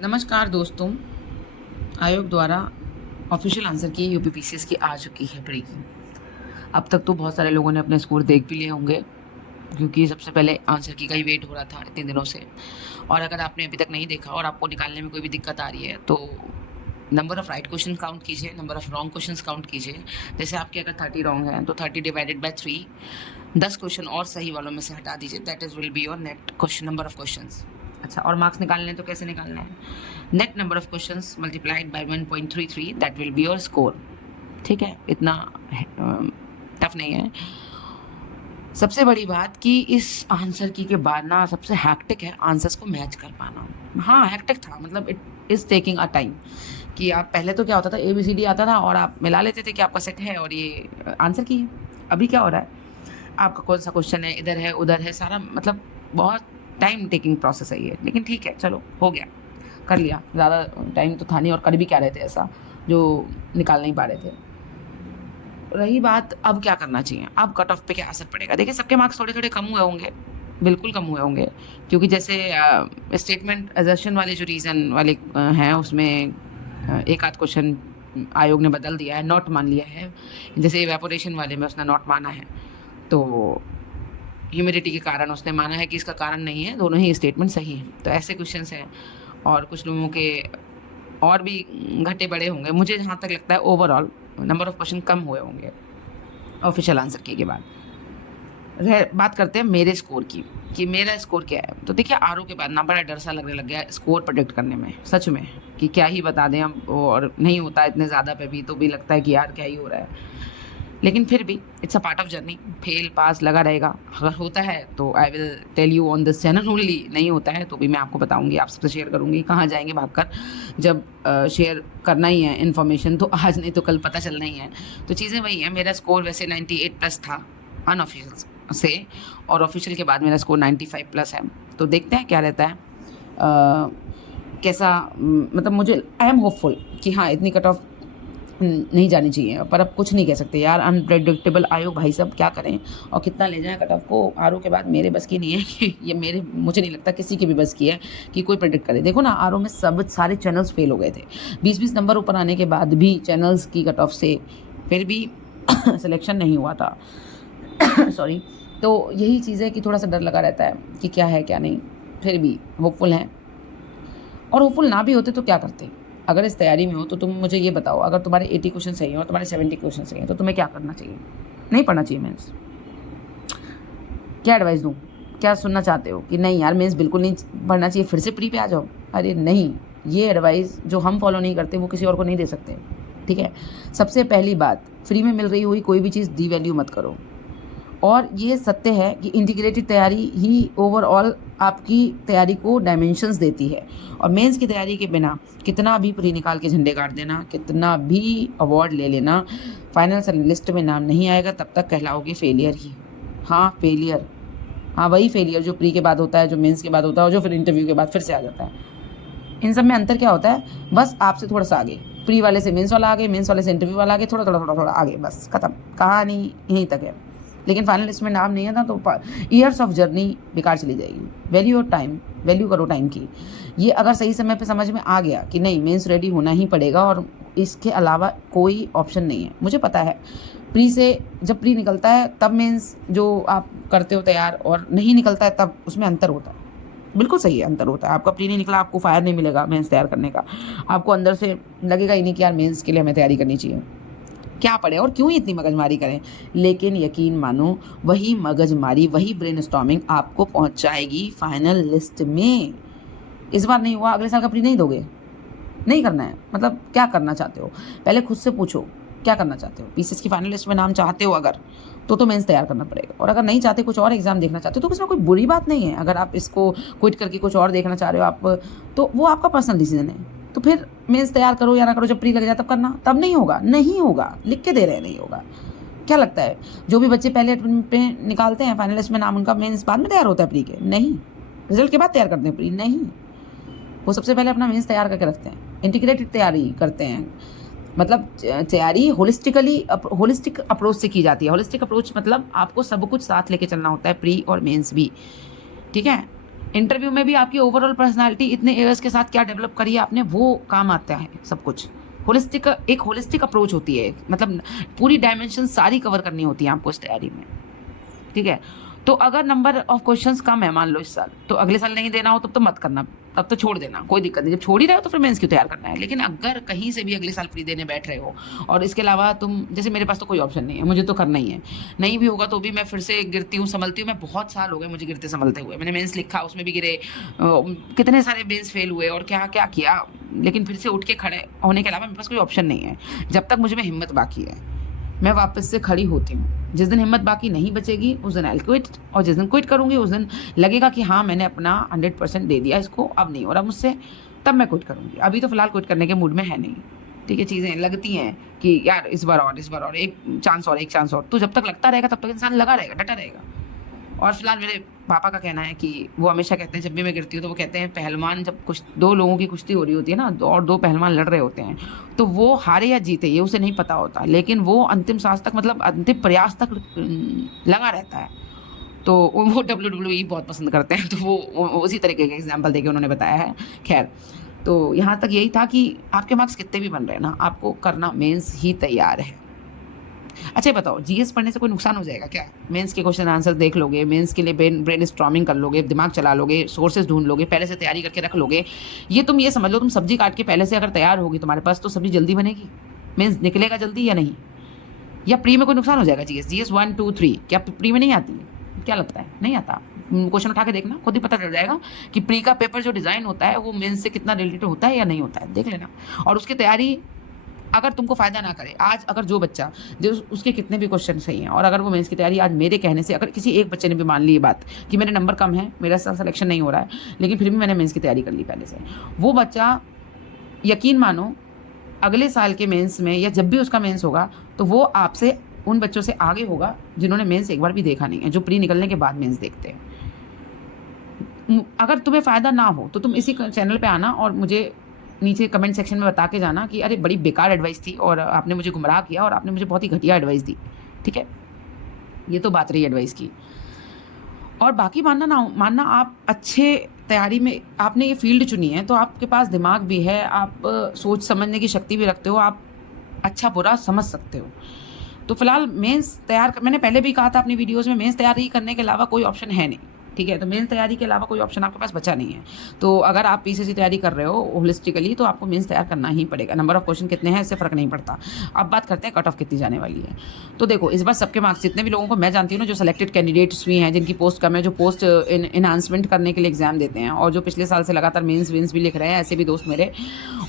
नमस्कार दोस्तों। आयोग द्वारा ऑफिशियल आंसर की यूपीपीसीएस की आ चुकी है प्री की। अब तक तो बहुत सारे लोगों ने अपने स्कोर देख भी लिए होंगे, क्योंकि सबसे पहले आंसर की का ही वेट हो रहा था इतने दिनों से। और अगर आपने अभी तक नहीं देखा और आपको निकालने में कोई भी दिक्कत आ रही है, तो number of right question count कीजिए, number of wrong question count कीजिए। जैसे आपके अगर 30 रॉन्ग हैं तो 30 डिवाइडेड बाय 3, 10 क्वेश्चन और सही वालों में से हटा दीजिए। That is will be your net question number of questions. अच्छा, और मार्क्स निकालने हैं तो कैसे निकालना है? Net number of questions multiplied by 1.33, that will be your score. ठीक है, इतना टफ नहीं है। सबसे बड़ी बात कि इस आंसर की के बाद ना सबसे हैक्टिक है आंसर्स को मैच कर पाना। हाँ, हैक्टिक था, मतलब it is taking a time. कि आप पहले तो क्या होता था, ABCD आता था और आप मिला लेते थे कि आपका सेट है और ये आंसर की है। अभी क्या हो रहा है, आपका कौन सा क्वेश्चन है, इधर है उधर है, सारा मतलब बहुत टाइम टेकिंग प्रोसेस है ये। लेकिन ठीक है, चलो हो गया, कर लिया। ज़्यादा टाइम तो था नहीं और कर भी क्या रहे थे ऐसा जो निकाल नहीं पा रहे थे। रही बात अब क्या करना चाहिए, अब कट ऑफ पे क्या असर पड़ेगा। देखिए, सबके मार्क्स थोड़े थोड़े कम हुए होंगे, बिल्कुल कम हुए होंगे, क्योंकि जैसे स्टेटमेंट एजर्शन वाले जो रीज़न वाले हैं उसमें एक आध क्वेश्चन आयोग ने बदल दिया है, नॉट मान लिया है। जैसे इवेपोरेशन वाले में उसने नॉट माना है, तो ह्यूमिडिटी के कारण उसने माना है कि इसका कारण नहीं है, दोनों ही स्टेटमेंट सही हैं। तो ऐसे क्वेश्चंस हैं। और कुछ लोगों के और भी घटे बड़े होंगे। मुझे जहाँ तक लगता है ओवरऑल नंबर ऑफ क्वेश्चन कम हुए होंगे ऑफिशियल आंसर की के बाद। बात करते हैं मेरे स्कोर की कि मेरा स्कोर क्या है। तो देखिए, आरओ के बाद ना बड़ा डर सा लगने लग गया स्कोर प्रोडिक्ट करने में, सच में, कि क्या ही बता दें हम। और नहीं होता इतने ज़्यादा पे भी, तो भी लगता है कि यार क्या ही हो रहा है। लेकिन फिर भी it's a part of journey, fail pass लगा रहेगा। अगर होता है तो I will tell you on this channel only, नहीं होता है तो भी मैं आपको बताऊंगी, आप सबसे शेयर करूंगी। कहाँ जाएंगे भागकर, जब शेयर करना ही है इन्फॉर्मेशन तो आज नहीं तो कल पता चलना ही है। तो चीज़ें वही हैं। मेरा स्कोर वैसे 98 प्लस था अनऑफिशियल से, और ऑफिशियल के बाद मेरा स्कोर 95 प्लस है। तो देखते हैं क्या रहता है, कैसा मतलब मुझे आई एम होपफुल कि हाँ, इतनी कट ऑफ नहीं जानी चाहिए। पर अब कुछ नहीं कह सकते यार, अनप्रेडिक्टेबल आयोग भाई साहब, क्या करें और कितना ले जाएं कट ऑफ को। आरओ के बाद मेरे बस की नहीं है कि ये मुझे नहीं लगता किसी की भी बस की है कि कोई प्रेडिक्ट करे। देखो ना, आरओ में सब सारे चैनल्स फेल हो गए थे। 20-20 नंबर ऊपर आने के बाद भी चैनल्स की कट ऑफ से फिर भी सिलेक्शन नहीं हुआ था। सॉरी। तो यही चीज़ है कि थोड़ा सा डर लगा रहता है कि क्या है क्या नहीं। फिर भी होपफुल हैं, और होपफुल ना भी होते तो क्या करते। अगर इस तैयारी में हो तो तुम मुझे ये बताओ, अगर तुम्हारे 80 क्वेश्चन सही हैं और तुम्हारे 70 क्वेश्चन सही हैं तो तुम्हें क्या करना चाहिए? नहीं पढ़ना चाहिए मेंस? क्या एडवाइस दूँ? क्या सुनना चाहते हो कि नहीं यार मेंस बिल्कुल नहीं पढ़ना चाहिए, फिर से प्री पे आ जाओ? अरे नहीं, ये एडवाइस जो हम फॉलो नहीं करते वो किसी और को नहीं दे सकते। ठीक है, सबसे पहली बात, फ्री में मिल रही हुई कोई भी चीज़ डी वैल्यू मत करो। और ये सत्य है कि इंटीग्रेटेड तैयारी ही ओवरऑल आपकी तैयारी को डायमेंशंस देती है। और मेंस की तैयारी के बिना कितना भी प्री निकाल के झंडे गाड़ देना, कितना भी अवार्ड ले लेना, फाइनल लिस्ट में नाम नहीं आएगा, तब तक कहलाओगे फेलियर ही। हाँ, फेलियर। हाँ, वही फेलियर जो प्री के बाद होता है, जो मेंस के बाद होता है, और जो फिर इंटरव्यू के बाद फिर से आ जाता है। इन सब में अंतर क्या होता है? बस आपसे थोड़ा सा आगे, प्री वाले से मेंस वाला आगे, मेंस वाले से इंटरव्यू वाला आगे, थोड़ा थोड़ा थोड़ा थोड़ा आगे, बस खत्म, कहानी यहीं तक है। लेकिन फाइनल लिस्ट में नाम नहीं है ना, तो ईयर्स ऑफ जर्नी बेकार चली जाएगी। वैल्यू और टाइम, वैल्यू करो टाइम की। ये अगर सही समय पे समझ में आ गया कि नहीं मेंस रेडी होना ही पड़ेगा और इसके अलावा कोई ऑप्शन नहीं है। मुझे पता है प्री से, जब प्री निकलता है तब मेंस जो आप करते हो तैयार, और नहीं निकलता है तब उसमें अंतर होता है। बिल्कुल सही है, अंतर होता है। आपका प्री नहीं निकला, आपको फायर नहीं मिलेगा मेंस तैयार करने का। आपको अंदर से लगेगा ही नहीं कि यार मेंस के लिए हमें तैयारी करनी चाहिए, क्या पढ़े और क्यों इतनी मगजमारी करें। लेकिन यकीन मानो, वही मगजमारी, वही ब्रेनस्टॉर्मिंग आपको पहुंचाएगी फाइनल लिस्ट में। इस बार नहीं हुआ, अगले साल का प्री नहीं दोगे? नहीं करना है, मतलब क्या करना चाहते हो? पहले खुद से पूछो क्या करना चाहते हो। पीसीएस की फाइनल लिस्ट में नाम चाहते हो अगर, तो मेंस तैयार करना पड़ेगा। और अगर नहीं चाहते, कुछ और एग्जाम देखना चाहते हो, तो इसमें कोई बुरी बात नहीं है। अगर आप इसको क्विट करके कुछ और देखना चाह रहे हो आप, तो वो आपका पर्सनल डिसीजन है। तो फिर मेंस तैयार करो या ना करो, जब प्री लग जाए तब करना। तब नहीं होगा, नहीं होगा, लिख के दे रहे हैं, नहीं होगा। क्या लगता है जो भी बच्चे पहले पे निकालते हैं फाइनल लिस्ट में नाम, उनका मेंस बाद में तैयार होता है प्री के? नहीं। रिजल्ट के बाद तैयार करते हैं प्री? नहीं। वो सबसे पहले अपना मेंस तैयार करके रखते हैं, इंटीग्रेटेड तैयारी करते हैं। मतलब तैयारी होलिस्टिक अप्रोच से की जाती है। होलिस्टिक अप्रोच मतलब आपको सब कुछ साथ लेके चलना होता है, प्री और मेंस भी। ठीक है, इंटरव्यू में भी आपकी ओवरऑल पर्सनालिटी इतने एयर्स के साथ क्या डेवलप करी है आपने, वो काम आता है सब कुछ। एक होलिस्टिक अप्रोच होती है, मतलब पूरी डायमेंशन सारी कवर करनी होती है आपको इस तैयारी में, ठीक है। तो अगर नंबर ऑफ क्वेश्चंस कम है मान लो इस साल, तो अगले साल नहीं देना हो तब तो मत करना, तब तो छोड़ देना, कोई दिक्कत नहीं। जब छोड़ ही रहे हो तो फिर मेंस क्यों तैयार करना है। लेकिन अगर कहीं से भी अगले साल प्री देने बैठ रहे हो और इसके अलावा तुम, जैसे मेरे पास तो कोई ऑप्शन नहीं है, मुझे तो करना ही है, नहीं भी होगा तो भी मैं फिर से गिरती हूँ संभलती हूँ। मैं बहुत साल हो गए मुझे गिरते संभलते हुए, मैंने मेंस लिखा उसमें भी गिरे, कितने सारे मेंस फेल हुए और क्या क्या किया, लेकिन फिर से उठ के खड़े होने के अलावा मेरे पास कोई ऑप्शन नहीं है। जब तक मुझे में हिम्मत बाकी है मैं वापस से खड़ी होती हूँ। जिस दिन हिम्मत बाकी नहीं बचेगी उस दिन आई क्विट, और जिस दिन क्विट करूँगी उस दिन लगेगा कि हाँ मैंने अपना 100% दे दिया इसको, अब नहीं हो रहा मुझसे, तब मैं क्विट करूँगी। अभी तो फिलहाल क्विट करने के मूड में है नहीं, ठीक है। चीज़ें लगती हैं कि यार इस बार और एक चांस और, तो जब तक लगता रहेगा तब तक इंसान लगा रहेगा, डटा रहेगा। और फिलहाल मेरे पापा का कहना है कि वो हमेशा कहते हैं जब भी मैं गिरती हूँ तो वो कहते हैं पहलवान, जब कुछ दो लोगों की कुश्ती हो रही होती है ना, और दो पहलवान लड़ रहे होते हैं, तो वो हारे या जीते ये उसे नहीं पता होता, लेकिन वो अंतिम सांस तक, मतलब अंतिम प्रयास तक लगा रहता है। तो वो WWE बहुत पसंद करते हैं, तो वो उसी तरीके का एग्जाम्पल देके उन्होंने बताया है। खैर, तो यहाँ तक यही था कि आपके मार्क्स कितने भी बन रहे हैं ना, आपको करना मेंस ही तैयार है। अच्छा बताओ, जीएस पढ़ने से कोई नुकसान हो जाएगा क्या? मेंस के क्वेश्चन आंसर देख लोगे, मेंस के लिए ब्रेन स्टॉर्मिंग कर लोगे, दिमाग चला लोगे, सोर्सेज ढूंढ लोगे, पहले से तैयारी करके रख लोगे। ये समझ लो, तुम सब्जी काट के पहले से अगर तैयार होगी तुम्हारे पास, तो सब्जी जल्दी बनेगी, मेंस निकलेगा जल्दी या नहीं? या प्री में कोई नुकसान हो जाएगा? जीएस 1 2 3 क्या प्री में नहीं आती? क्या लगता है नहीं आता? क्वेश्चन उठा के देखना, खुद ही पता चल जाएगा कि प्री का पेपर जो डिज़ाइन होता है वो मेंस से कितना रिलेटेड होता है या नहीं होता है, देख लेना। और उसकी तैयारी अगर तुमको फ़ायदा ना करे, आज अगर जो बच्चा जो उसके कितने भी क्वेश्चन सही हैं, और अगर वो मेंस की तैयारी आज मेरे कहने से, अगर किसी एक बच्चे ने भी मान ली ये बात कि मेरे नंबर कम है, मेरा सिलेक्शन नहीं हो रहा है, लेकिन फिर भी मैंने मेंस की तैयारी कर ली पहले से, वो बच्चा यकीन मानो अगले साल के मेंस में या जब भी उसका मेंस होगा तो वो आपसे, उन बच्चों से आगे होगा जिन्होंने मेंस एक बार भी देखा नहीं है, जो प्री निकलने के बाद मेंस देखते हैं। अगर तुम्हें फ़ायदा ना हो तो तुम इसी चैनल पे आना और मुझे नीचे कमेंट सेक्शन में बता के जाना कि अरे बड़ी बेकार एडवाइस थी और आपने मुझे गुमराह किया और आपने मुझे बहुत ही घटिया एडवाइस दी, ठीक है। ये तो बात रही एडवाइस की। और बाकी मानना आप अच्छे तैयारी में, आपने ये फील्ड चुनी है तो आपके पास दिमाग भी है, आप सोच समझने की शक्ति भी रखते हो, आप अच्छा बुरा समझ सकते हो। तो फिलहाल मेंस तैयार मैंने पहले भी कहा था अपनी वीडियोज़ में, मेंस तैयारी करने के अलावा कोई ऑप्शन है नहीं, ठीक है। तो मेंस तैयारी के अलावा कोई ऑप्शन आपके पास बचा नहीं है। तो अगर आप पीसीसी तैयारी कर रहे हो होलिस्टिकली तो आपको मेंस तैयार करना ही पड़ेगा। नंबर ऑफ क्वेश्चन कितने हैं इससे फ़र्क नहीं पड़ता। अब बात करते हैं कट ऑफ कितनी जाने वाली है। तो देखो इस बार सबके मार्क्स, जितने भी लोगों को मैं जानती हूँ ना, जो सेलेक्टेड कैंडिडेट्स भी हैं जिनकी पोस्ट कम है, जो पोस्ट इन्हांसमेंट करने के लिए एग्जाम देते हैं और जो पिछले साल से लगातार मेंस वेंस भी लिख रहे हैं, ऐसे भी दोस्त मेरे,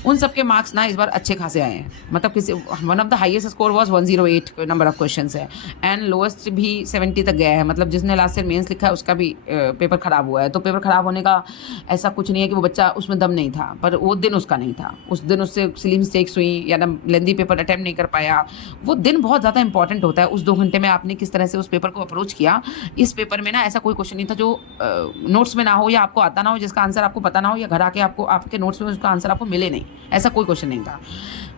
उन सबके मार्क्स ना इस बार अच्छे खासे आए हैं। मतलब किसी one of the highest score was 108 number of question है, एंड लोएस्ट भी 70 तक गया है। मतलब जिसने लास्ट ईयर मेंस लिखा है उसका भी पेपर खराब हुआ है। तो पेपर खराब होने का ऐसा कुछ नहीं है कि वो बच्चा उसमें दम नहीं था, पर वो दिन उसका नहीं था, उस दिन उससे सिली मिस्टेक्स हुई या लेंदी पेपर अटैम्प्ट नहीं कर पाया। वो दिन बहुत ज़्यादा इंपॉर्टेंट होता है। उस 2 घंटे में आपने किस तरह से उस पेपर को अप्रोच किया। इस पेपर में ना ऐसा कोई क्वेश्चन नहीं था जो नोट्स में ना हो या आपको आता ना हो, जिसका आंसर आपको पता ना हो, या घर आके आपको आपके नोट्स में उसका आंसर आपको मिले नहीं, ऐसा कोई क्वेश्चन नहीं था।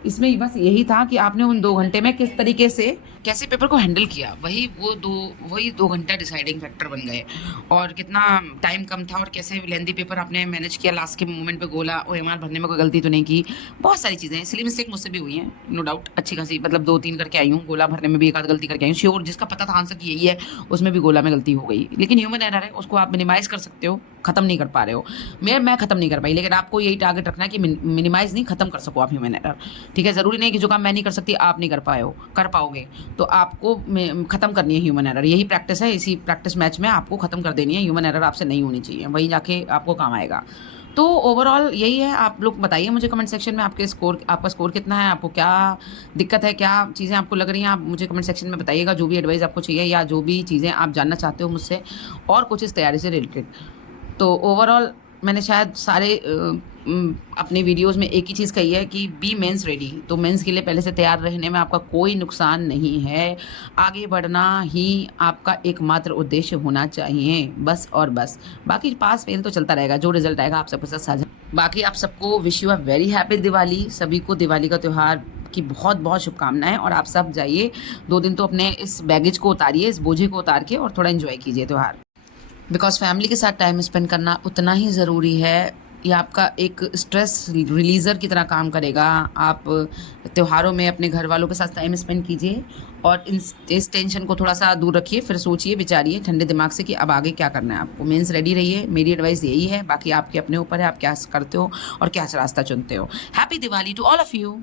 इसमें बस यही था कि आपने उन 2 घंटे में किस तरीके से कैसे पेपर को हैंडल किया, वही 2 घंटा डिसाइडिंग फैक्टर बन गए। और कितना टाइम कम था और कैसे लेंदी पेपर आपने मैनेज किया, लास्ट के मोमेंट पे गोला OMR भरने में कोई गलती तो नहीं की। बहुत सारी चीज़ें, इसलिए मिस्टेक मुझसे भी हुई हैं, नो डाउट, अच्छी खासी, मतलब 2-3 करके आई हूँ। गोला भरने में भी एक आध गलती करके आई हूँ, श्योर, जिसका पता था आंसर की यही है उसमें भी गोला में गलती हो गई। लेकिन ह्यूमन एरर है, उसको आप मिनिमाइज़ कर सकते हो, ख़त्म नहीं कर पा रहे हो। मैं ख़त्म नहीं कर पाई, लेकिन आपको यही टारगेट रखना है कि मिनिमाइज़ नहीं, ख़त्म कर सको आप ह्यूमन एरर, ठीक है। ज़रूरी नहीं कि जो काम मैं नहीं कर सकती आप नहीं कर पाओगे, तो आपको ख़त्म करनी है ह्यूमन एरर। यही प्रैक्टिस है, इसी प्रैक्टिस मैच में आपको ख़त्म कर देनी है। ह्यूमन एरर आपसे नहीं होनी चाहिए, वहीं जाके आपको काम आएगा। तो ओवरऑल यही है। आप लोग बताइए मुझे कमेंट सेक्शन में आपका स्कोर कितना है, आपको क्या दिक्कत है, क्या चीज़ें आपको लग रही हैं, आप मुझे कमेंट सेक्शन में बताइएगा। जो भी एडवाइस आपको चाहिए या जो भी चीज़ें आप जानना चाहते हो मुझसे और कुछ इस तैयारी से रिलेटेड। तो ओवरऑल मैंने शायद सारे अपनी वीडियोस में एक ही चीज़ कही है कि बी मेंस रेडी। तो मेंस के लिए पहले से तैयार रहने में आपका कोई नुकसान नहीं है, आगे बढ़ना ही आपका एकमात्र उद्देश्य होना चाहिए, बस और बस। बाकी पास फेल तो चलता रहेगा, जो रिजल्ट आएगा आप सबके साथ साझा। बाकी आप सबको wish you a very happy Diwali. सभी को दिवाली का त्यौहार की बहुत बहुत शुभकामनाएं। और आप सब जाइए 2 दिन तो अपने इस बैगेज को उतारिए, इस बोझे को उतार के, और थोड़ा एंजॉय कीजिए त्यौहार। बिकॉज फैमिली के साथ टाइम स्पेंड करना उतना ही ज़रूरी है। ये आपका एक स्ट्रेस रिलीज़र की तरह काम करेगा। आप त्योहारों में अपने घर वालों के साथ टाइम स्पेंड कीजिए और इस टेंशन को थोड़ा सा दूर रखिए, फिर सोचिए विचारिए ठंडे दिमाग से कि अब आगे क्या करना है आपको। मीन्स रेडी रहिए, मेरी एडवाइस यही है। बाकी आपके अपने ऊपर है, आप क्या करते हो और क्या रास्ता चुनते हो। Happy Diwali to all of you.